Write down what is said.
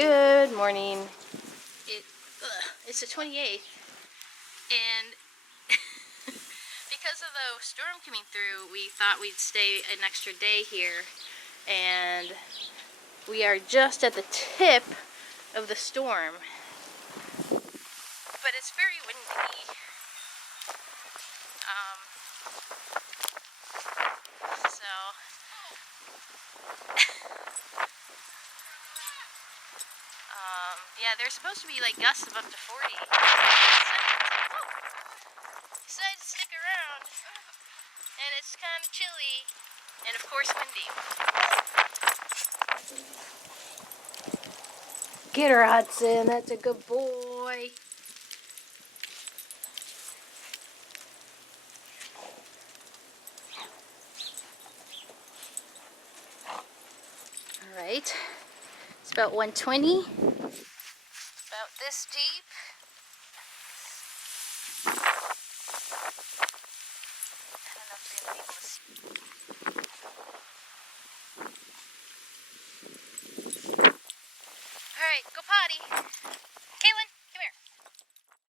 Good morning. It's the 28th, and because of the storm coming through, we thought we'd stay an extra day here, and we are just at the tip of the storm, but it's very windy. Yeah, there's supposed to be like gusts of up to 40. Decided to stick around, and it's kind of chilly, and of course windy. Get her, Hudson. That's a good boy. All right. It's about 120. About this deep. I don't know if you're going to be able to see. All right, go potty.